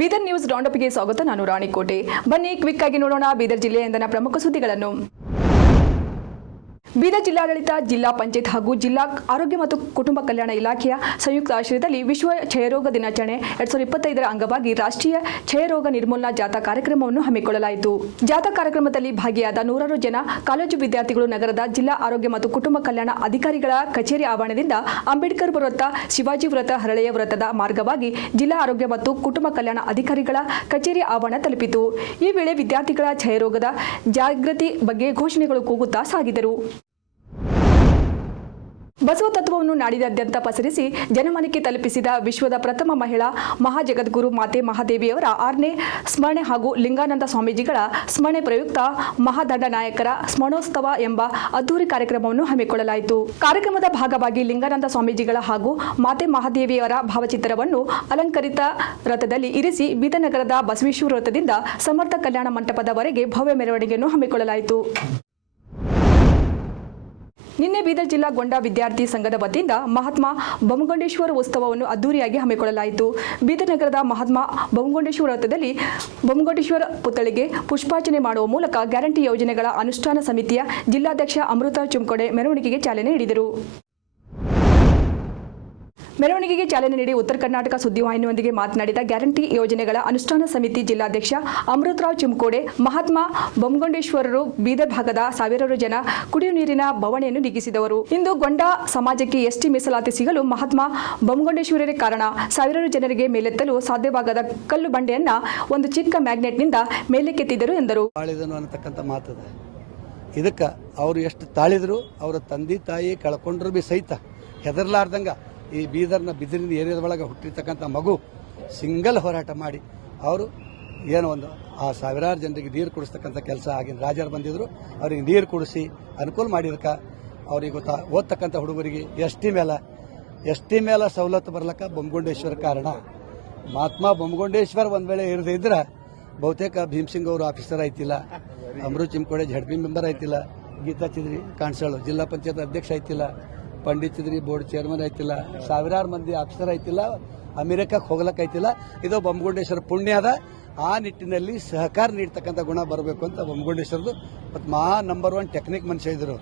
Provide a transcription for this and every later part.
Bidar news ರೌಂಡಪ್ಗೆ ಸ್ವಾಗತ. ನಾನು ರಾಣಿಕೋಟೆ. ಬನ್ನಿ ಕ್ವಿಕ್ ಆಗಿ ನೋಡೋಣ ಬೀದರ್ ಜಿಲ್ಲೆಯಿಂದ ಪ್ರಮುಖ ಸುದ್ದಿಗಳನ್ನು. ಬೀದರ್ ಜಿಲ್ಲಾಡಳಿತ, ಜಿಲ್ಲಾ ಪಂಚಾಯತ್ ಹಾಗೂ ಜಿಲ್ಲಾ ಆರೋಗ್ಯ ಮತ್ತು ಕುಟುಂಬ ಕಲ್ಯಾಣ ಇಲಾಖೆಯ ಸಂಯುಕ್ತ ಆಶ್ರಯದಲ್ಲಿ ವಿಶ್ವ ಕ್ಷಯರೋಗ ದಿನಾಚರಣೆ 2025ರ ಅಂಗವಾಗಿ ರಾಷ್ಟ್ರೀಯ ಕ್ಷಯರೋಗ ನಿರ್ಮೂಲನಾ ಜಾಥಾ ಕಾರ್ಯಕ್ರಮವನ್ನು ಹಮ್ಮಿಕೊಳ್ಳಲಾಯಿತು. ಜಾಥಾ ಕಾರ್ಯಕ್ರಮದಲ್ಲಿ ಭಾಗಿಯಾದ ನೂರಾರು ಜನ ಕಾಲೇಜು ವಿದ್ಯಾರ್ಥಿಗಳು ನಗರದ ಜಿಲ್ಲಾ ಆರೋಗ್ಯ ಮತ್ತು ಕುಟುಂಬ ಕಲ್ಯಾಣ ಅಧಿಕಾರಿಗಳ ಕಚೇರಿ ಆವರಣದಿಂದ ಅಂಬೇಡ್ಕರ್ ವೃತ್ತ, ಶಿವಾಜಿ ವೃತ್ತ, ಹರಳೆಯ ವೃತ್ತದ ಮಾರ್ಗವಾಗಿ ಜಿಲ್ಲಾ ಆರೋಗ್ಯ ಮತ್ತು ಕುಟುಂಬ ಕಲ್ಯಾಣ ಅಧಿಕಾರಿಗಳ ಕಚೇರಿ ಆವರಣ ತಲುಪಿತು. ಈ ವೇಳೆ ವಿದ್ಯಾರ್ಥಿಗಳ ಕ್ಷಯರೋಗದ ಜಾಗೃತಿ ಬಗ್ಗೆ ಘೋಷಣೆಗಳು ಕೂಗುತ್ತಾ ಸಾಗಿದರು. ಬಸವ ತತ್ವವನ್ನು ನಾಡಿನಾದ್ಯಂತ ಪಸರಿಸಿ ಜನಮನಕ್ಕೆ ತಲುಪಿಸಿದ ವಿಶ್ವದ ಪ್ರಥಮ ಮಹಿಳಾ ಮಹಾಜಗದ್ಗುರು ಮಾತೆ ಮಹಾದೇವಿಯವರ 6ನೇ ಸ್ಮರಣೆ ಹಾಗೂ ಲಿಂಗಾನಂದ ಸ್ವಾಮೀಜಿಗಳ ಸ್ಮರಣೆ ಪ್ರಯುಕ್ತ ಮಹಾದಂಡನಾಯಕರ ಸ್ಮರಣೋತ್ಸವ ಎಂಬ ಅದ್ದೂರಿ ಕಾರ್ಯಕ್ರಮವನ್ನು ಹಮ್ಮಿಕೊಳ್ಳಲಾಯಿತು. ಕಾರ್ಯಕ್ರಮದ ಭಾಗವಾಗಿ ಲಿಂಗಾನಂದ ಸ್ವಾಮೀಜಿಗಳ ಹಾಗೂ ಮಾತೆ ಮಹಾದೇವಿಯವರ ಭಾವಚಿತ್ರವನ್ನು ಅಲಂಕರಿತ ರಥದಲ್ಲಿ ಇರಿಸಿ ಬೀದರ್ ನಗರದ ಬಸವೇಶ್ವರ ವೃತ್ತದಿಂದ ಸಮರ್ಥ ಕಲ್ಯಾಣ ಮಂಟಪದವರೆಗೆ ಭವ್ಯ ಮೆರವಣಿಗೆಯನ್ನು ಹಮ್ಮಿಕೊಳ್ಳಲಾಯಿತು. ನಿನ್ನೆ ಬೀದರ್ ಜಿಲ್ಲಾ ಗೊಂಡ ವಿದ್ಯಾರ್ಥಿ ಸಂಘದ ವತಿಯಿಂದ ಮಹಾತ್ಮ ಬೊಮ್ಮಗೊಂಡೇಶ್ವರ ಉತ್ಸವವನ್ನು ಅದ್ದೂರಿಯಾಗಿ ಹಮ್ಮಿಕೊಳ್ಳಲಾಯಿತು. ಬೀದರ್ ನಗರದ ಮಹಾತ್ಮ ಬೊಮ್ಮಗೊಂಡೇಶ್ವರ ವೃತ್ತದಲ್ಲಿ ಬೊಮ್ಮಗೊಂಡೇಶ್ವರ ಪುತ್ಥಳಿಗೆ ಪುಷ್ಪಾರ್ಚನೆ ಮಾಡುವ ಮೂಲಕ ಗ್ಯಾರಂಟಿ ಯೋಜನೆಗಳ ಅನುಷ್ಠಾನ ಸಮಿತಿಯ ಜಿಲ್ಲಾಧ್ಯಕ್ಷ ಅಮೃತ ಚುಮ್ಕೋಡೆ ಮೆರವಣಿಗೆಗೆ ಚಾಲನೆ ನೀಡಿದರು. ಮೆರವಣಿಗೆಗೆ ಚಾಲನೆ ನೀಡಿ ಉತ್ತರ ಕರ್ನಾಟಕ ಸುದ್ದಿವಾಹಿನಿಯೊಂದಿಗೆ ಮಾತನಾಡಿದ ಗ್ಯಾರಂಟಿ ಯೋಜನೆಗಳ ಅನುಷ್ಠಾನ ಸಮಿತಿ ಜಿಲ್ಲಾಧ್ಯಕ್ಷ ಅಮೃತರಾವ್ ಚಿಮ್ಕೋಡೆ, ಮಹಾತ್ಮ ಬೊಮ್ಮಗೊಂಡೇಶ್ವರರು ಬೀದರ್ ಭಾಗದ ಸಾವಿರಾರು ಜನ ಕುಡಿಯುವ ನೀರಿನ ಬವಣೆಯನ್ನು ನೀಗಿಸಿದವರು. ಇಂದು ಗೊಂಡ ಸಮಾಜಕ್ಕೆ ಎಸ್ಟಿ ಮೀಸಲಾತಿ ಸಿಗಲು ಮಹಾತ್ಮ ಬೊಮ್ಮಗೊಂಡೇಶ್ವರರೇ ಕಾರಣ. ಸಾವಿರಾರು ಜನರಿಗೆ ಮೇಲೆತ್ತಲು ಸಾಧ್ಯವಾಗದ ಕಲ್ಲು ಬಂಡೆಯನ್ನ ಒಂದು ಚಿಕ್ಕ ಮ್ಯಾಗ್ನೆಟ್ನಿಂದ ಮೇಲಕ್ಕೆತ್ತಿದರು ಎಂದರು. ಇದಕ್ಕೆ ಅವರು ಎಷ್ಟು ತಾಳಿದ್ರು, ಅವರ ತಂದೆ ತಾಯಿ ಕಳ್ಕೊಂಡ್ರು ಬಿ ಸಹಿತ ಹೆದರ್ಲಾರ್ದಂಗ ಈ ಬೀದರ್ನ ಬಿದಿರಿನ ಏರಿಯಾದ ಒಳಗೆ ಹುಟ್ಟಿರ್ತಕ್ಕಂಥ ಮಗು ಸಿಂಗಲ್ ಹೋರಾಟ ಮಾಡಿ ಅವರು ಏನೋ ಒಂದು ಆ ಸಾವಿರಾರು ಜನರಿಗೆ ನೀರು ಕುಡಿಸ್ತಕ್ಕಂಥ ಕೆಲಸ ಆಗಿನ ರಾಜರು ಬಂದಿದ್ರು. ಅವರಿಗೆ ನೀರು ಕುಡಿಸಿ ಅನುಕೂಲ ಮಾಡಿದಕ್ಕೆ ಅವ್ರಿಗೆ ಓದ್ತಕ್ಕಂಥ ಹುಡುಗರಿಗೆ ಎಸ್ ಟಿ ಮೇಲೆ ಸವಲತ್ತು ಬರ್ಲಕ್ಕ ಬೊಮ್ಮಗೊಂಡೇಶ್ವರ ಕಾರಣ. ಮಹಾತ್ಮ ಬೊಮ್ಮಗೊಂಡೇಶ್ವರ ಒಂದು ವೇಳೆ ಇರದೇ ಇದ್ರೆ ಬಹುತೇಕ ಭೀಮ್ಸಿಂಗ್ ಅವರು ಆಫೀಸರ್ ಆಯ್ತಿಲ್ಲ, ಅಮೃತ ಚಿಮ್ಕೋಡೆ ZP ಮೆಂಬರ್ ಆಯ್ತಿಲ್ಲ, ಗೀತಾ ಚಿದ್ರಿ ಕಾಣಿಸಳು ಜಿಲ್ಲಾ ಪಂಚಾಯತ್ ಅಧ್ಯಕ್ಷ ಆಯ್ತಿಲ್ಲ, ಪಂಡಿತ್ ಚಿದ್ರಿ ಬೋರ್ಡ್ ಚೇರ್ಮನ್ ಆಯ್ತಿಲ್ಲ, ಸಾವಿರಾರು ಮಂದಿ ಆಫೀಸರ್ ಆಯ್ತಿಲ್ಲ, ಅಮೆರಿಕಕ್ಕೆ ಹೋಗ್ಲಕ್ಕಾಯ್ತಿಲ್ಲ. ಇದು ಬೊಮ್ಮಗೊಂಡೇಶ್ವರ ಪುಣ್ಯ ಅದ. ಆ ನಿಟ್ಟಿನಲ್ಲಿ ಸಹಕಾರ ನೀಡ್ತಕ್ಕಂಥ ಗುಣ ಬರಬೇಕು ಅಂತ ಬೊಮ್ಮಗೊಂಡೇಶ್ವರದು ಮತ್ತು ನಂಬರ್ 1 ಟೆಕ್ನಿಕ್ ಮನುಷ್ಯ ಇದ್ರು.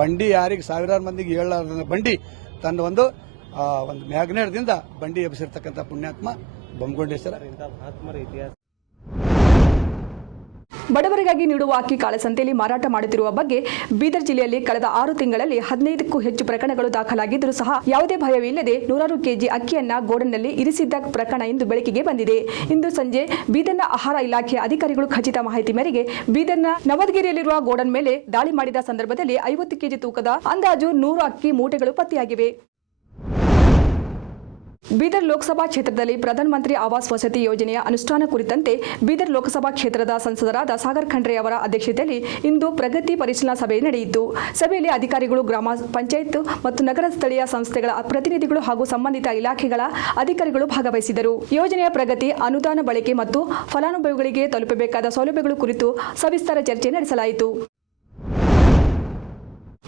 ಬಂಡಿ ಯಾರಿಗೆ ಸಾವಿರಾರು ಮಂದಿಗೆ ಹೇಳಲಾರ್ದ ಬಂಡಿ ತನ್ನ ಒಂದು ಮ್ಯಾಗ್ನೆಟ್ದಿಂದ ಬಂಡಿ ಎಬ್ಬಿಸಿರ್ತಕ್ಕಂಥ ಪುಣ್ಯಾತ್ಮ ಬೊಮ್ಮಗೊಂಡೇಶ್ವರ. ಬಡವರಿಗಾಗಿ ನೀಡುವ ಅಕ್ಕಿ ಕಾಳಸಂತೆಯಲ್ಲಿ ಮಾರಾಟ ಮಾಡುತ್ತಿರುವ ಬಗ್ಗೆ ಬೀದರ್ ಜಿಲ್ಲೆಯಲ್ಲಿ ಕಳೆದ 6 ತಿಂಗಳಲ್ಲಿ 15ಕ್ಕೂ ಹೆಚ್ಚು ಪ್ರಕರಣಗಳು ದಾಖಲಾಗಿದ್ದರೂ ಸಹ ಯಾವುದೇ ಭಯವಿಲ್ಲದೆ 100 ಕೆಜಿ ಅಕ್ಕಿಯನ್ನ ಗೋಡನ್ನಲ್ಲಿ ಇರಿಸಿದ್ದ ಪ್ರಕರಣ ಇಂದು ಬೆಳಕಿಗೆ ಬಂದಿದೆ. ಇಂದು ಸಂಜೆ ಬೀದರ್ನ ಆಹಾರ ಇಲಾಖೆಯ ಅಧಿಕಾರಿಗಳು ಖಚಿತ ಮಾಹಿತಿ ಮೇರೆಗೆ ಬೀದರ್ನ ನವದಗಿರಿಯಲ್ಲಿರುವ ಗೋಡನ್ ಮೇಲೆ ದಾಳಿ ಮಾಡಿದ ಸಂದರ್ಭದಲ್ಲಿ 50 ಕೆಜಿ ತೂಕದ ಅಂದಾಜು 100 ಅಕ್ಕಿ ಮೂಟೆಗಳು ಪತ್ತೆಯಾಗಿವೆ. ಬೀದರ್ ಲೋಕಸಭಾ ಕ್ಷೇತ್ರದಲ್ಲಿ ಪ್ರಧಾನಮಂತ್ರಿ ಆವಾಸ್ ವಸತಿ ಯೋಜನೆಯ ಅನುಷ್ಠಾನ ಕುರಿತಂತೆ ಬೀದರ್ ಲೋಕಸಭಾ ಕ್ಷೇತ್ರದ ಸಂಸದರಾದ ಸಾಗರ್ ಖಂಡ್ರೆ ಅವರ ಅಧ್ಯಕ್ಷತೆಯಲ್ಲಿ ಇಂದು ಪ್ರಗತಿ ಪರಿಶೀಲನಾ ಸಭೆ ನಡೆಯಿತು. ಸಭೆಯಲ್ಲಿ ಅಧಿಕಾರಿಗಳು, ಗ್ರಾಮ ಪಂಚಾಯತ್ ಮತ್ತು ನಗರ ಸ್ಥಳೀಯ ಸಂಸ್ಥೆಗಳ ಪ್ರತಿನಿಧಿಗಳು ಹಾಗೂ ಸಂಬಂಧಿತ ಇಲಾಖೆಗಳ ಅಧಿಕಾರಿಗಳು ಭಾಗವಹಿಸಿದರು. ಯೋಜನೆಯ ಪ್ರಗತಿ, ಅನುದಾನ ಬಳಕೆ ಮತ್ತು ಫಲಾನುಭವಿಗಳಿಗೆ ತಲುಪಬೇಕಾದ ಸೌಲಭ್ಯಗಳು ಕುರಿತು ಸವಿಸ್ತಾರ ಚರ್ಚೆ ನಡೆಸಲಾಯಿತು.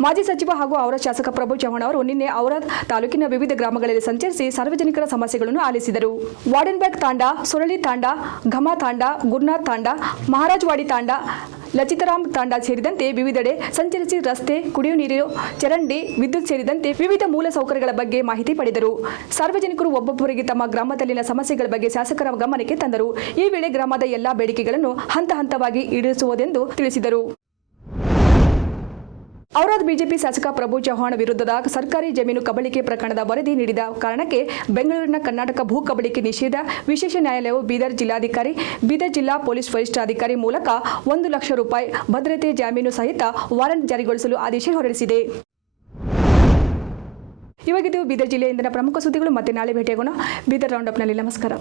ಮಾಜಿ ಸಚಿವ ಹಾಗೂ ಔರಾದ್ ಶಾಸಕ ಪ್ರಭು ಚವ್ಹಾಣ್ ಅವರು ನಿನ್ನೆ ಔರಾದ್ ತಾಲೂಕಿನ ವಿವಿಧ ಗ್ರಾಮಗಳಲ್ಲಿ ಸಂಚರಿಸಿ ಸಾರ್ವಜನಿಕರ ಸಮಸ್ಯೆಗಳನ್ನು ಆಲಿಸಿದರು. ವಾರ್ಡನ್ಬೆಗ್ ತಾಂಡಾ, ಸುರಳಿ ತಾಂಡಾ, ಘಮಾ ತಾಂಡಾ, ಗುರ್ನಾರ್ ತಾಂಡಾ, ಮಹಾರಾಜವಾಡಿ ತಾಂಡಾ, ಲಚಿತರಾಮ್ ತಾಂಡಾ ಸೇರಿದಂತೆ ವಿವಿಧೆಡೆ ಸಂಚರಿಸಿ ರಸ್ತೆ, ಕುಡಿಯುವ ನೀರು, ಚರಂಡಿ, ವಿದ್ಯುತ್ ಸೇರಿದಂತೆ ವಿವಿಧ ಮೂಲ ಸೌಕರ್ಯಗಳ ಬಗ್ಗೆ ಮಾಹಿತಿ ಪಡೆದರು. ಸಾರ್ವಜನಿಕರು ಒಬ್ಬೊಬ್ಬರಿಗೆ ತಮ್ಮ ಗ್ರಾಮದಲ್ಲಿನ ಸಮಸ್ಯೆಗಳ ಬಗ್ಗೆ ಶಾಸಕರ ಗಮನಕ್ಕೆ ತಂದರು. ಈ ವೇಳೆ ಗ್ರಾಮದ ಎಲ್ಲಾ ಬೇಡಿಕೆಗಳನ್ನು ಹಂತ ಹಂತವಾಗಿ ಈಡೇರಿಸುವುದೆಂದು ತಿಳಿಸಿದರು. ಔರಾದ್ ಬಿಜೆಪಿ ಶಾಸಕ ಪ್ರಭು ಚವ್ಹಾಣ್ ವಿರುದ್ಧದ ಸರ್ಕಾರಿ ಜಮೀನು ಕಬಳಿಕೆ ಪ್ರಕರಣದ ವರದಿ ನೀಡಿದ ಕಾರಣಕ್ಕೆ ಬೆಂಗಳೂರಿನ ಕರ್ನಾಟಕ ಭೂ ಕಬಳಿಕೆ ನಿಷೇಧ ವಿಶೇಷ ನ್ಯಾಯಾಲಯವು ಬೀದರ್ ಜಿಲ್ಲಾಧಿಕಾರಿ, ಬೀದರ್ ಜಿಲ್ಲಾ ಪೊಲೀಸ್ ವರಿಷ್ಠಾಧಿಕಾರಿ ಮೂಲಕ 1 ಲಕ್ಷ ರೂಪಾಯಿ ಭದ್ರತೆ ಜಾಮೀನು ಸಹಿತ ವಾರಂಟ್ ಜಾರಿಗೊಳಿಸಲು ಆದೇಶ ಹೊರಡಿಸಿದೆ. ಇವಾಗಿದ್ದು ಬೀದರ್ ಜಿಲ್ಲೆಯಿಂದ ಪ್ರಮುಖ ಸುದ್ದಿಗಳು. ಮತ್ತೆ ನಾಳೆ ಭೇಟಿಯಾಗೋಣ. ಬೀದರ್ ರೌಂಡಪ್ನಲ್ಲಿ. ನಮಸ್ಕಾರ.